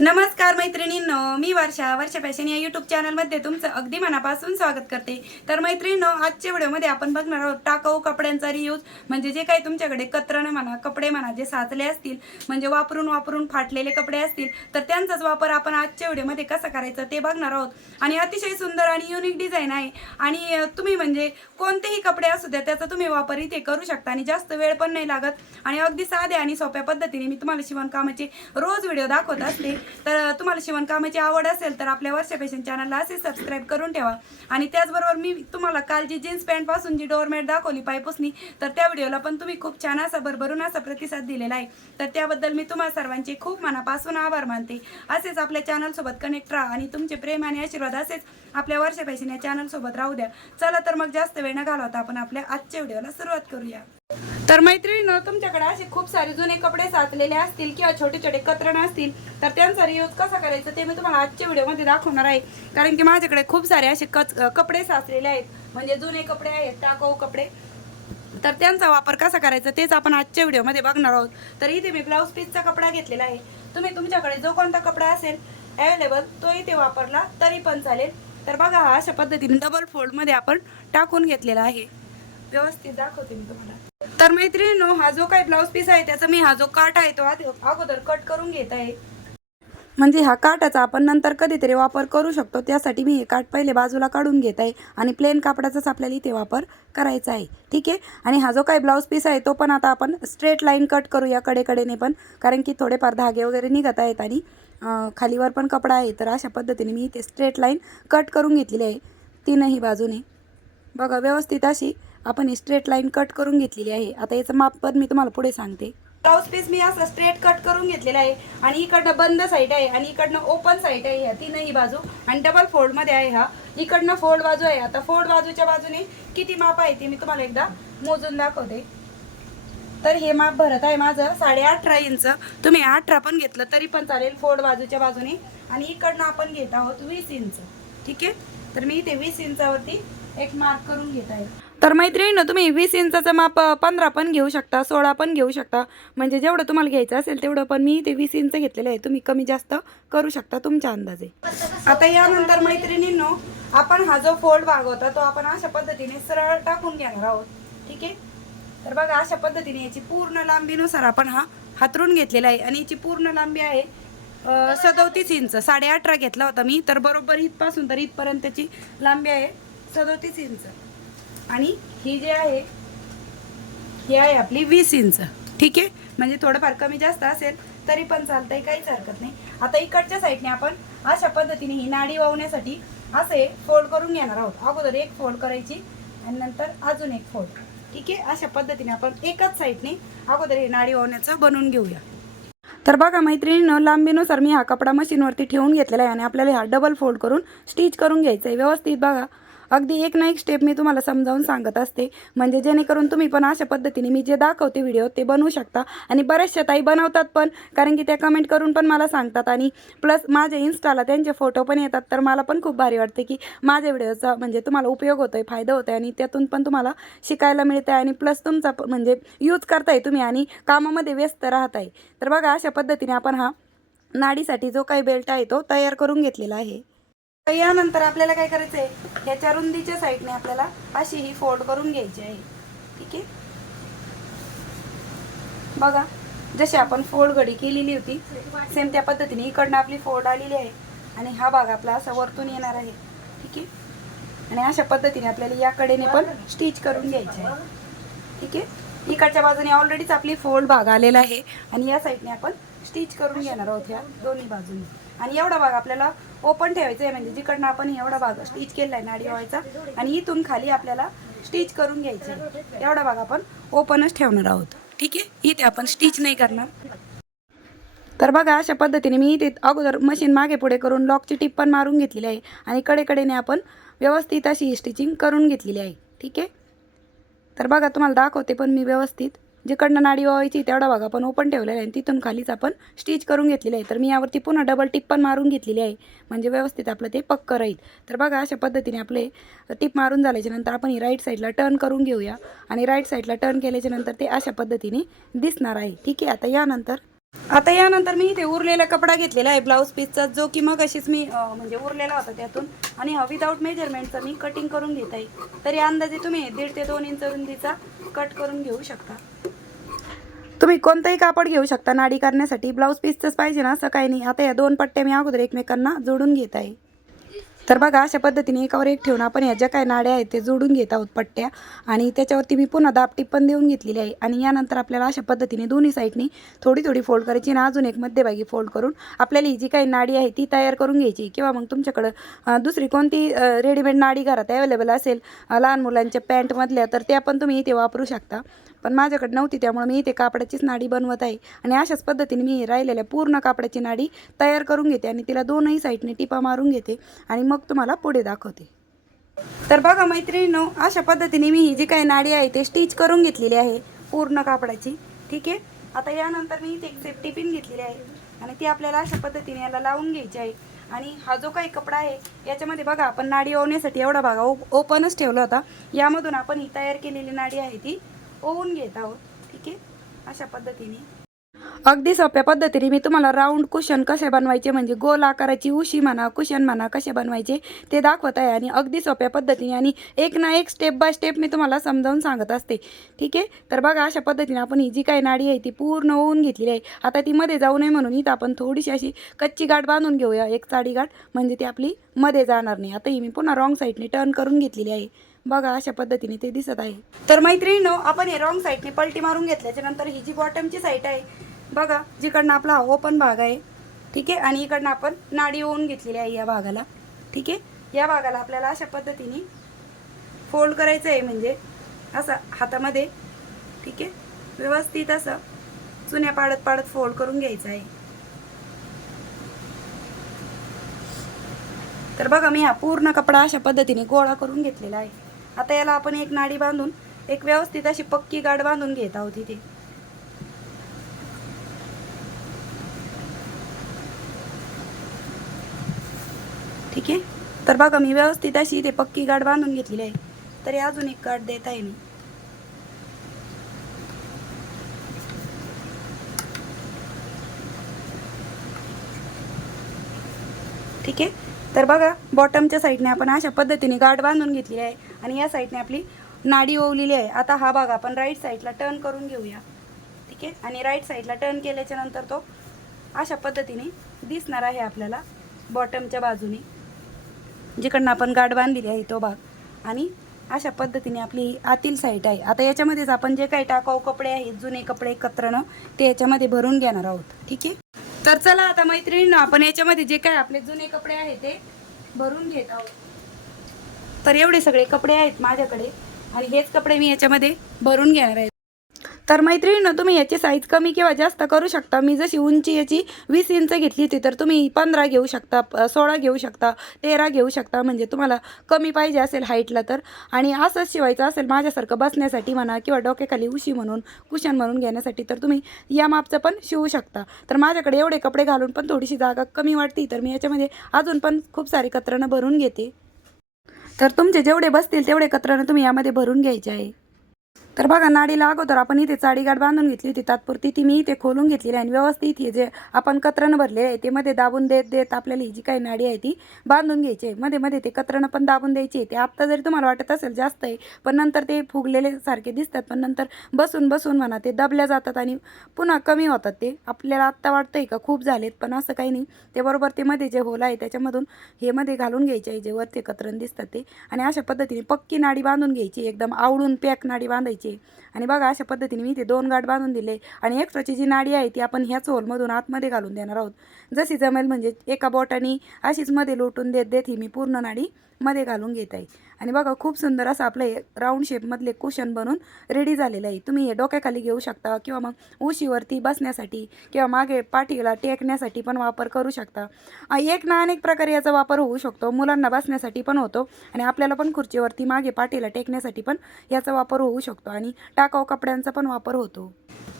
नमस्कार मैत्रिणींनो मी वर्षा. वर्षा फॅशन या युट्यूब चॅनलमध्ये तुमचं अगदी मनापासून स्वागत करते. तर मैत्रिणींनो आजच्या व्हिडिओमध्ये आपण बघणार आहोत टाकाऊ कपड्यांचा रियूज म्हणजे जे काही तुमच्याकडे कतरणं म्हणा कपडे म्हणा जे साचले असतील म्हणजे वापरून वापरून फाटलेले कपडे असतील तर त्यांचाच वापर आपण आजच्या व्हिडिओमध्ये कसा करायचा ते बघणार आहोत. आणि अतिशय सुंदर आणि युनिक डिझाईन आहे. आणि तुम्ही म्हणजे कोणतेही कपडे असू द्या त्याचा तुम्ही वापर इथे करू शकता. आणि जास्त वेळ पण नाही लागत. आणि अगदी साध्या आणि सोप्या पद्धतीने मी तुम्हाला शिवणकामाचे रोज व्हिडिओ दाखवत असते. तर तुम्हाला शिवणकामाची आवड असेल तर आपल्या वर्षा फॅशन चॅनलला असे सबस्क्राईब करून ठेवा. आणि त्याचबरोबर मी तुम्हाला काल जी जीन्स पॅन्टपासून जी डोअरमॅट दाखवली पायपुसनी तर त्या व्हिडिओला पण तुम्ही खूप छान असा भरभरून असा प्रतिसाद दिलेला आहे. तर त्याबद्दल मी तुम्हा सर्वांचे खूप मनापासून आभार मानते. असेच आपल्या चॅनलसोबत कनेक्ट राहा आणि तुमचे प्रेम आणि आशीर्वाद असेच आपल्या वर्षा फॅशन या चॅनलसोबत राहू द्या. चला तर मग जास्त वेळ न घालवता आपण आपल्या आजच्या व्हिडिओला सुरुवात करूया. तर मैत्रिणीनं तुमच्याकडे असे खूप सारे जुने कपडे साचलेले असतील किंवा छोटे छोटे कतरण असतील तर त्यांचा रियूज कसा करायचा ते मी तुम्हाला आजच्या व्हिडिओमध्ये दाखवणार आहे. कारण की माझ्याकडे खूप सारे असे कच कपडे साचलेले आहेत. म्हणजे जुने कपडे आहेत टाकाऊ कपडे. तर त्यांचा वापर कसा करायचा तेच आपण आजच्या व्हिडिओमध्ये बघणार आहोत. तर इथे मी ब्लाऊज पीसचा कपडा घेतलेला आहे. तुम्ही तुमच्याकडे जो कोणता कपडा असेल अवेलेबल तो इथे वापरला तरी पण चालेल. तर बघा हा अशा पद्धतीने डबल फोल्डमध्ये आपण टाकून घेतलेला आहे. व्यवस्थित दाखवते मी तुम्हाला. तर मैत्रिणीनो हा जो काही ब्लाऊज पीस आहे त्याचा मी हा जो काट आहे तो आधी अगोदर कट करून घेत आहे. म्हणजे ह्या काटाचा आपण नंतर कधीतरी वापर करू शकतो त्यासाठी मी हे काट पहिले बाजूला काढून घेत आहे आणि प्लेन कापडाचाच आपल्याला इथे वापर करायचा आहे. ठीक आहे? आणि हा जो काही ब्लाऊज पीस आहे तो पण आता आपण स्ट्रेट लाईन कट करू या कडेकडेने पण कारण की थोडेफार धागे वगैरे निघत आहेत आणि खालीवर पण कपडा आहे तर अशा पद्धतीने मी इथे स्ट्रेट लाईन कट करून घेतलेली आहे. तीनही बाजूने. बघा व्यवस्थित अशी आपण ही स्ट्रेट लाईन कट करून घेतलेली आहे. आता याचं माप पण मी तुम्हाला पुढे सांगते. ब्लाऊज पीस मी असं स्ट्रेट कट करून घेतलेला आहे. आणि इकडनं बंद साईड आहे आणि इकडनं ओपन साईड आहे ह्या तीनही बाजू. आणि डबल फोल्डमध्ये आहे हा. इकडनं फोल्ड बाजू आहे. आता फोल्ड बाजूच्या बाजूने किती माप आहे ते मी तुम्हाला एकदा मोजून दाखवते. तर हे माप भरत आहे माझं साडे अठरा इंच. तुम्ही अठरा पण घेतलं तरी पण चालेल फोल्ड बाजूच्या बाजूने. आणि इकडनं आपण घेत आहोत वीस इंच. ठीक आहे? तर मी इथे वीस इंचावरती एक मार्क करून घेत आहे. तर मैत्रिणीनं तुम्ही वीस इंचाचं माप पंधरा पण घेऊ शकता सोळा पण घेऊ शकता. म्हणजे जेवढं तुम्हाला घ्यायचं असेल तेवढं पण मी ते वीस इंच घेतलेलं आहे. तुम्ही कमी जास्त करू शकता तुमच्या अंदाजे. आता यानंतर मैत्रिणींनो आपण हा जो फोल्ड भाग होता तो आपण अशा पद्धतीने सरळ टाकून घेणार आहोत. ठीक आहे? तर बघा अशा पद्धतीने याची पूर्ण लांबीनुसार आपण हा हातरून घेतलेला आहे. आणि याची पूर्ण लांबी आहे सदोतीस इंच. साडे अठरा घेतला होता मी तर बरोबर इथपासून तर इथपर्यंतची लांबी आहे सदोतीस इंच. आणि ही जी आहे ही आहे आपली वीस इंच. ठीक आहे? म्हणजे थोडंफार कमी जास्त असेल तरी पण चालतंय काहीच हरकत नाही. आता इकडच्या साईडने आपण अशा पद्धतीने ही नाडी वाहण्यासाठी असे फोल्ड करून घेणार आहोत. अगोदर एक फोल्ड करायची आणि नंतर अजून एक फोल्ड ठीक आहे? अशा पद्धतीने आपण एकाच साईडने अगोदर हे नाडी वाहण्याचं बनवून घेऊया. तर बघा मैत्रिणीनं लांबीनुसार मी हा कपडा मशीनवरती ठेवून घेतलेला आहे आणि आपल्याला हा डबल फोल्ड करून स्टिच करून घ्यायचं आहे व्यवस्थित बघा. अगदी एक ना एक स्टेप मी तुम्हाला समजावून सांगत असते. म्हणजे जेणेकरून तुम्ही पण अशा पद्धतीने मी जे दाखवते व्हिडिओ ते बनवू शकता. आणि बऱ्याचशा ताई बनवतात पण कारण की त्या कमेंट करून पण मला सांगतात. आणि प्लस माझ्या इन्स्टाला त्यांचे फोटो पण येतात तर मला पण खूप भारी वाटते की माझ्या व्हिडिओचा म्हणजे तुम्हाला उपयोग होतो आहे फायदा होतो आहे आणि त्यातून पण तुम्हाला शिकायला मिळतं आहे आणि प्लस तुमचा प- म्हणजे यूज करताय तुम्ही आणि कामामध्ये व्यस्त राहत आहे तर बघा अशा पद्धतीने आपण हा नाडीसाठी जो काही बेल्ट आहे तो तयार करून घेतलेला आहे. यानंतर आपल्याला काय करायचं आहे ह्याच्या रुंदीच्या साईडने आपल्याला अशी ही फोल्ड करून घ्यायची आहे. ठीक आहे? बघा जशी आपण फोल्ड घडी केलेली होती सेम त्या पद्धतीने इकडनं आपली फोल्ड आलेली आहे. आणि हा भाग आपला असा वरतून येणार आहे. ठीक आहे? आणि अशा पद्धतीने आपल्याला या कडेने पण स्टिच करून घ्यायचे आहे. ठीक आहे? इकडच्या बाजूने ऑलरेडीच आपली फोल्ड भाग आलेला आहे. आणि या साईडने आपण स्टिच करून घेणार आहोत ह्या दोन्ही बाजूने. आणि एवढा भाग आपल्याला ओपन ठेवायचा आहे म्हणजे जिकडनं आपण एवढा भाग स्टिच केला आहे नाडी व्हायचा आणि इथून खाली आपल्याला स्टिच करून घ्यायचं एवढा भाग आपण ओपनच ठेवणार आहोत. ठीक आहे? इथे आपण स्टिच नाही करणार. तर बघा अशा पद्धतीने मी इथे अगोदर मशीन मागे पुढे करून लॉकची टिप पण मारून घेतलेली आहे. आणि कडेकडेने आपण व्यवस्थित अशी स्टिचिंग करून घेतलेली आहे. ठीक आहे? तर बघा तुम्हाला दाखवते पण मी व्यवस्थित. जिकडनं नाडी व्हायची तेवढा भाग आपण ओपन ठेवलेला आहे आणि तिथून खालीच आपण स्टिच करून घेतलेली आहे. तर मी यावरती पुन्हा डबल टिप पण मारून घेतलेली आहे. म्हणजे व्यवस्थित आपलं ते पक्क राहील. तर बघा अशा पद्धतीने आपले टिप मारून झाल्याच्यानंतर आपण ही राईट साईडला टर्न करून घेऊया. आणि राईट साईडला टर्न केल्याच्यानंतर ते अशा पद्धतीने दिसणार आहे. ठीक आहे आता यानंतर आता यानंतर मी इथे उरलेला कपडा घेतलेला आहे ब्लाऊज पीसचा जो की मग अशीच मी म्हणजे उरलेला होता त्यातून. आणि हा विदाऊट मेजरमेंटचा मी कटिंग करून घेत आहे. तरी अंदाजे तुम्ही दीड ते दोन इंच रुंदीचा कट करून घेऊ शकता. तुम्ही कोणतंही कापड घेऊ शकता. नाडी करण्यासाठी ब्लाऊज पीसचंच पाहिजे ना? असं काही नाही. आता या दोन पट्ट्या मी अगोदर एकमेकांना जोडून घेत आहे. तर बघा अशा पद्धतीने एकावर एक ठेवून आपण ह्या ज्या काय नाड्या आहेत ते जोडून घेत आहोत पट्ट्या. आणि त्याच्यावरती मी पुन्हा दापटीप पण देऊन घेतलेली आहे. आणि यानंतर आपल्याला अशा पद्धतीने दोन्ही साईडनी थोडी थोडी फोल्ड करायची आणि अजून एक मध्यभागी फोल्ड करून आपल्याला ही जी काही नाडी आहे ती तयार करून घ्यायची. किंवा मग तुमच्याकडं दुसरी कोणती रेडीमेड नाडी घरात अवेलेबल असेल लहान मुलांच्या पॅन्टमधल्या तर त्या पण तुम्ही इथे वापरू शकता. पण माझ्याकडे नव्हती त्यामुळे मी इथे कापडाचीच नाडी बनवत आहे. आणि अशाच पद्धतीने मी राहिलेल्या पूर्ण कापडाची नाडी तयार करून घेते आणि तिला दोनही साईडने टिपा मारून घेते आणि मग तुम्हाला पुढे दाखवते. तर बघा मैत्रिणीनो अशा पद्धतीने मी ही जी काही नाडी आहे ते स्टिच करून घेतलेली आहे पूर्ण कापडाची. ठीक आहे? आता यानंतर मी इथे एक सेफ्टी पिन घेतलेली आहे आणि ती आपल्याला अशा पद्धतीने याला लावून घ्यायची आहे. आणि हा जो काही कपडा आहे याच्यामध्ये बघा आपण नाडी ओवण्यासाठी एवढा भागा ओ- ओपनच ठेवला होता. यामधून आपण ही तयार केलेली नाडी आहे ती ओवून घेत आहोत. ठीक आहे? अशा पद्धतीने. अगदी सोप्या पद्धतीने मी तुम्हाला राऊंड कुशन कसे बनवायचे म्हणजे गोल आकाराची उशी म्हणा कुशन म्हणा कसे बनवायचे ते दाखवत आहे आणि अगदी सोप्या पद्धतीने आणि एक ना एक स्टेप बाय स्टेप मी तुम्हाला समजावून सांगत असते. ठीक आहे? तर बघा अशा पद्धतीने आपण ही जी काही नाडी आहे ती पूर्ण होऊन घेतलेली आहे. आता ती मध्ये जाऊ नये म्हणून इथं आपण थोडीशी अशी कच्ची गाठ बांधून घेऊया. एक चाडी गाठ म्हणजे ती आपली मध्ये जाणार नाही. आता ही मी पुन्हा रॉंग साईडने टर्न करून घेतलेली आहे. बघा अशा पद्धतीने ते दिसत आहे. तर मैत्रिणीनो आपण हे रॉंग साईडने पलटी मारून घेतल्याच्या नंतर ही जी बॉटमची साईड आहे बघा जिकडनं आपला हा ओपन भाग आहे ठीक आहे? आणि इकडनं आपण नाडी ओवून घेतलेली आहे या भागाला ठीक आहे? या भागाला आपल्याला अशा पद्धतीने फोल्ड करायचं आहे म्हणजे असं हातामध्ये ठीक आहे? व्यवस्थित असं चुन्या पाडत पाडत फोल्ड करून घ्यायचं आहे. तर बघा मी हा पूर्ण कपडा अशा पद्धतीने गोळा करून घेतलेला आहे. आता याला आपण एक नाडी बांधून एक व्यवस्थित अशी पक्की गाठ बांधून घेत आहोत इथे. ठीक आहे? तर बघा मी व्यवस्थित अशी इथे पक्की गाठ बांधून घेतलेली आहे. तरी अजून एक गाठ देत आहे मी ठीक आहे? तर बघा बॉटमच्या साईडने आपण अशा पद्धतीने गाठ बांधून घेतलेली आहे. आणि या साईडने आपली नाडी ओवलेली आहे. आता हा भाग आपण राईट साईडला टर्न करून घेऊया. ठीक आहे? आणि राईट साईडला टर्न केल्याच्यानंतर तो अशा पद्धतीने दिसणार आहे आपल्याला बॉटमच्या बाजूने. जिकडनं आपण गाठ बांधलेली आहे तो भाग. आणि अशा पद्धतीने आपली आतील साईट आहे. आता याच्यामध्येच आपण जे काही टाकाऊ कपडे आहेत जुने कपडे एकत्रनं ते याच्यामध्ये भरून घेणार आहोत. ठीक आहे? तर चला आता मैत्रिणींना आपण याच्यामध्ये जे काय आपले जुने कपडे आहेत ते भरून घेत आहोत. तर एवढे सगळे कपडे आहेत माझ्याकडे आणि हेच कपडे मी याच्यामध्ये भरून घेणार आहे. तर मैत्रिणीनं तुम्ही याची साईज कमी किंवा जास्त करू शकता. मी जशी उंची याची वीस इंच घेतली होती तर तुम्ही पंधरा घेऊ शकता सोळा घेऊ शकता तेरा घेऊ शकता. म्हणजे तुम्हाला कमी पाहिजे असेल हाईटला तर. आणि असंच शिवायचं असेल माझ्यासारखं बसण्यासाठी म्हणा किंवा डोक्याखाली उशी म्हणून कुशन म्हणून घेण्यासाठी तर तुम्ही या मापचं पण शिवू शकता. तर माझ्याकडे एवढे कपडे घालून पण थोडीशी जागा कमी वाटती तर मी याच्यामध्ये अजून पण खूप सारी कतरणं भरून घेते. तर तुमचे जेवढे बसतील तेवढे कतरणं तुम्ही यामध्ये भरून घ्यायचे आहे. तर बघा नाडीला अगोदर आपण इथे चाडीगाठ बांधून घेतली होती. तात्पुरती ती मी इथे खोलून घेतलेली आहे. आणि व्यवस्थित हे जे आपण कतरण भरलेले आहे ते मध्ये दाबून देत देत आपल्याला ही जी काही नाडी आहे ती बांधून घ्यायची आहे. मध्ये मध्ये ते कतरणं पण दाबून द्यायची आहे. ते आत्ता जरी तुम्हाला वाटत असेल जास्त आहे पण नंतर ते फुगलेले सारखे दिसतात. पण नंतर बसून बसून म्हणा ते दबल्या जातात आणि पुन्हा कमी होतात. ते आपल्याला आत्ता वाटतंय का खूप झालेत पण असं काही नाही. ते बरोबर ते मध्ये जे होल आहे त्याच्यामधून हे मध्ये घालून घ्यायचे आहे. जे वरचे कतरण दिसतात ते. आणि अशा पद्धतीने पक्की नाडी बांधून घ्यायची. एकदम आवडून पॅक नाडी बांधायची. आणि बघा अशा पद्धतीने मी ते दोन गाठ बांधून दिले. आणि एक्स्ट्राची जी नाडी आहे ती आपण ह्याच होलमधून आतमध्ये घालून देणार आहोत. जशी जमेल म्हणजे एका बोटाने अशीच मध्ये लोटून देत देत ही मी पूर्ण नाडी मध्ये घालून घेत आहे. आणि बघा खूप सुंदर असं आपलं हे राऊंड शेपमधले कुशन बनून रेडी झालेलं आहे. तुम्ही हे डोक्याखाली घेऊ शकता किंवा मग उशीवरती बसण्यासाठी किंवा मागे पाठीला टेकण्यासाठी पण वापर करू शकता. एक ना अनेक प्रकारे याचा वापर होऊ शकतो. मुलांना बसण्यासाठी पण होतो. आणि आपल्याला पण खुर्चीवरती मागे पाठीला टेकण्यासाठी पण याचा वापर होऊ शकतो. आणि टाकाऊ कपड्यांचा पण वापर होतो.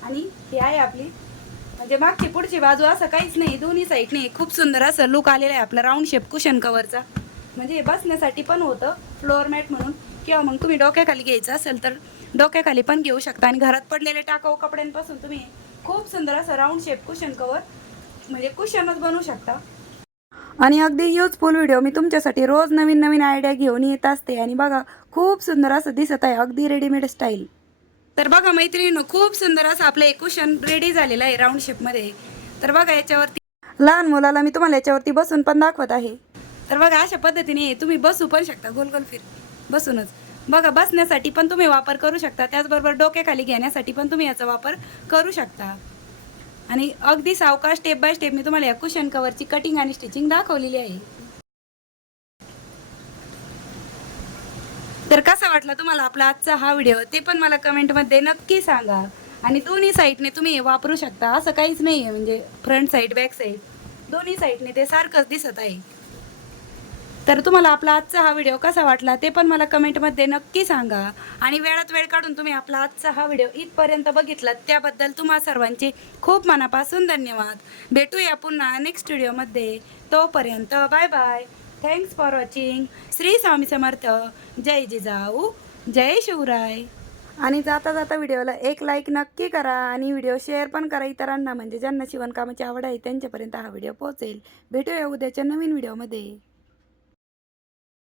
आणि हे आहे आपली म्हणजे मागची पुढची बाजू असं काहीच नाही दोन्ही साईडने खूप सुंदर असं लुक आलेलं आहे आपला राऊंड शेप कुशन कवरचा म्हणजे हे बसण्यासाठी पण होतं फ्लोअर मॅट म्हणून. किंवा मग तुम्ही डोक्याखाली घ्यायचं असेल तर डोक्याखाली पण घेऊ शकता. आणि घरात पडलेले टाकाऊ कपड्यांपासून तुम्ही खूप सुंदर असं राऊंड शेप कुशन कवर म्हणजे कुशनच बनवू शकता. आणि अगदी युजफुल व्हिडिओ मी तुमच्यासाठी रोज नवीन नवीन आयडिया घेऊन येत असते. आणि बघा खूप सुंदर असं दिसत आहे अगदी रेडीमेड स्टाईल तर बघा मैत्रिणीनं खूप सुंदर असं आपलं एक कुशन रेडी झालेलं आहे राऊंड शेपमध्ये तर बघा याच्यावरती लहान मुलाला मी तुम्हाला याच्यावरती बसून पण दाखवत आहे. तर बघा अशा पद्धतीने तुम्ही बसू पण शकता गोल गोल फिर बसूनच. बघा बसण्यासाठी पण तुम्ही वापर करू शकता त्याचबरोबर डोक्याखाली घेण्यासाठी पण तुम्ही याचा वापर करू शकता. आणि अगदी सावकाश स्टेप बाय स्टेप मी तुम्हाला या कुशन कवरची कटिंग आणि स्टिचिंग दाखवलेली आहे. तर कसा वाटला तुम्हाला आपला आजचा हा व्हिडिओ ते पण मला कमेंटमध्ये नक्की सांगा. आणि दोन्ही साईडने तुम्ही वापरू शकता. असं काहीच नाही आहे म्हणजे फ्रंट साईड बॅक साईड दोन्ही साईडने ते सारखंच दिसत आहे. तर तुम्हाला आपला आजचा हा व्हिडिओ कसा वाटला ते पण मला कमेंटमध्ये नक्की सांगा. आणि वेळात वेळ काढून तुम्ही आपला आजचा हा व्हिडिओ इथपर्यंत बघितला त्याबद्दल तुम्हा सर्वांचे खूप मनापासून धन्यवाद. भेटूया पुन्हा नेक्स्ट व्हिडिओमध्ये तोपर्यंत bye bye thanks for watching Shri Swami Samarth. जय जिजाऊ. जय शिवराय. आणि जाता जाता व्हिडिओला एक लाईक नक्की करा आणि व्हिडिओ शेअर पण करा इतरांना. म्हणजे ज्यांना शिवणकामाची आवड आहे त्यांच्यापर्यंत हा व्हिडिओ पोहोचेल. भेटूया उद्याच्या नवीन व्हिडिओमध्ये